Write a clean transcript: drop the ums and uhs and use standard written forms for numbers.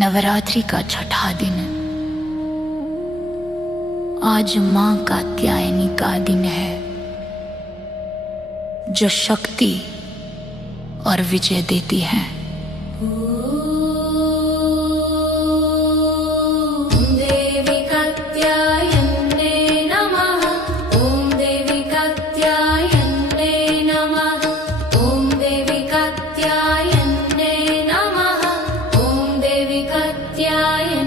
नवरात्रि का छठा दिन आज मां कात्यायनी का दिन है, जो शक्ति और विजय देती है। देवी कात्यायन्ने नमः। ओम देवी कात्यायन्ने नमः। ओम देवी कात्यायन्ने नमः। ओम देवी कात्यायन्ने